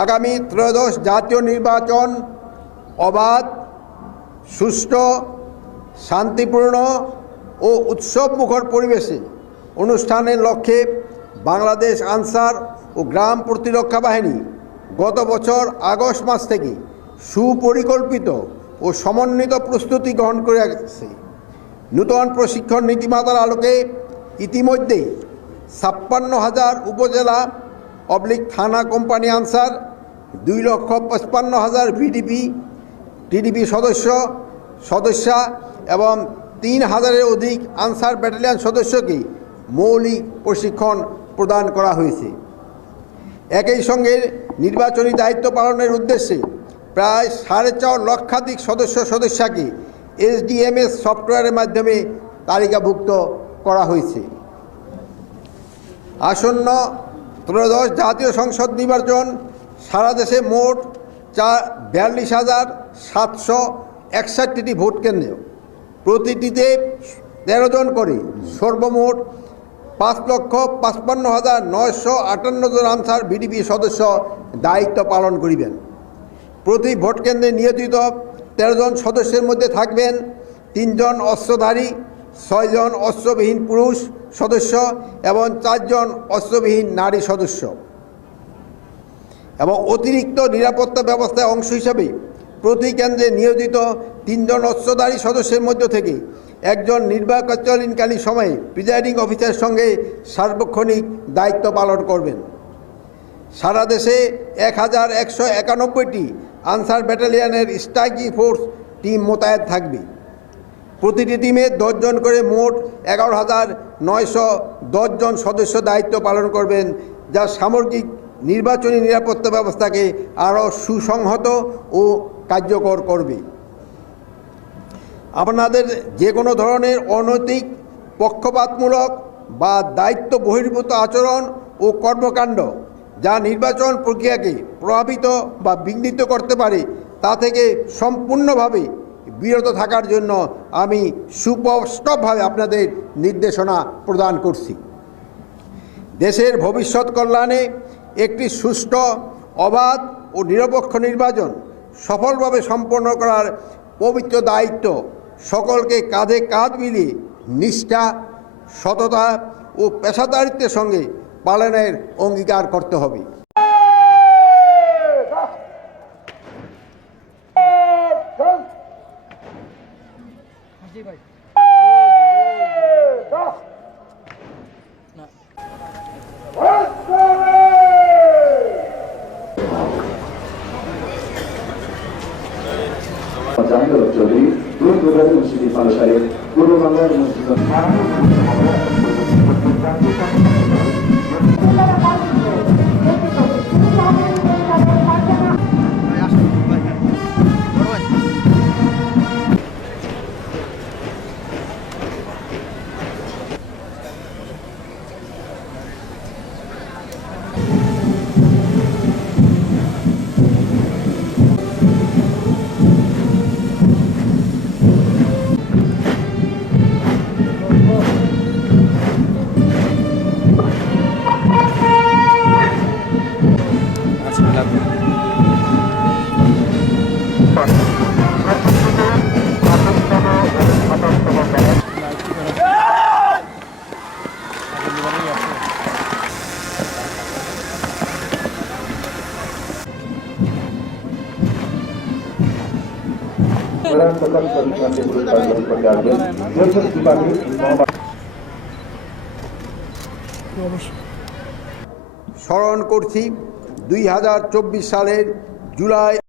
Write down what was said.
আগামী ত্রয়োদশ জাতীয় নির্বাচন অবাধ, সুষ্ঠু, শান্তিপূর্ণ ও উৎসবমুখর পরিবেশে অনুষ্ঠানের লক্ষ্যে বাংলাদেশ আনসার ও গ্রাম প্রতিরক্ষা বাহিনী গত বছর আগস্ট মাস থেকে সুপরিকল্পিত ও সমন্বিত প্রস্তুতি গ্রহণ করে আসছে। নূতন প্রশিক্ষণ নীতিমালার আলোকে ইতিমধ্যেই ৫৬,০০০ উপজেলা থানা কোম্পানি আনসার, ২,৫৫,০০০ টিডিপি সদস্যা এবং ৩,০০০-এর অধিক আনসার ব্যাটালিয়ন সদস্যকে মৌলিক প্রশিক্ষণ প্রদান করা হয়েছে। একই সঙ্গে নির্বাচনী দায়িত্ব পালনের উদ্দেশ্যে প্রায় ৪.৫ লক্ষাধিক সদস্যকে SDMS সফটওয়্যারের মাধ্যমে তালিকাভুক্ত করা হয়েছে। আসন্ন ত্রয়োদশ জাতীয় সংসদ নির্বাচন সারা দেশে মোট ৪২,৭৬১টি ভোট কেন্দ্র, প্রতিটিতে ১৩ জন করে সর্বমোট ৫,৫৫,৯৫৮ জন আনসার ভিডিপি সদস্য দায়িত্ব পালন করিবেন। প্রতি ভোট কেন্দ্রে নিয়োজিত ১৩ জন সদস্যের মধ্যে থাকবেন ৩ জন অস্ত্রধারী, ৬ জন অস্ত্রবিহীন পুরুষ সদস্য এবং ৪ জন অস্ত্রবিহীন নারী সদস্য। এবং অতিরিক্ত নিরাপত্তা ব্যবস্থার অংশ হিসাবে প্রতি কেন্দ্রে নিয়োজিত ৩ জন অস্ত্রধারী সদস্যের মধ্য থেকে একজন নির্বাচনকালীন সময়ে প্রিজাইডিং অফিসারের সঙ্গে সার্বক্ষণিক দায়িত্ব পালন করবেন। সারা দেশে ১,১৯১টি আনসার ব্যাটালিয়নের স্ট্রাইকিং ফোর্স টিম মোতায়েন থাকবে। প্রতিটি টিমে ১০ জন করে মোট ১১,৯১০ জন সদস্য দায়িত্ব পালন করবেন, যা সামগ্রিক নির্বাচনী নিরাপত্তা ব্যবস্থাকে আরও সুসংহত ও কার্যকর করবে। আপনাদের যে কোনো ধরনের অনৈতিক, পক্ষপাতমূলক বা দায়িত্ব বহির্ভূত আচরণ ও কর্মকাণ্ড যা নির্বাচন প্রক্রিয়াকে প্রভাবিত বা বিঘ্নিত করতে পারে তা থেকে সম্পূর্ণভাবে বিরত থাকার জন্য আমি সুস্পষ্টভাবে আপনাদের নির্দেশনা প্রদান করছি। দেশের ভবিষ্যৎ কল্যাণে একটি সুষ্ঠু, অবাধ ও নিরপেক্ষ নির্বাচন সফলভাবে সম্পন্ন করার পবিত্র দায়িত্ব সকলকে কাঁধে কাঁধ মিলিয়ে নিষ্ঠা, সততা ও পেশাদারিত্বের সঙ্গে পালনের অঙ্গীকার করতে হবে। চৌধুরী মসজিদ পালসারে পূর্ব বাংলার মসজিদ স্মরণ করছি 2024 সালের জুলাই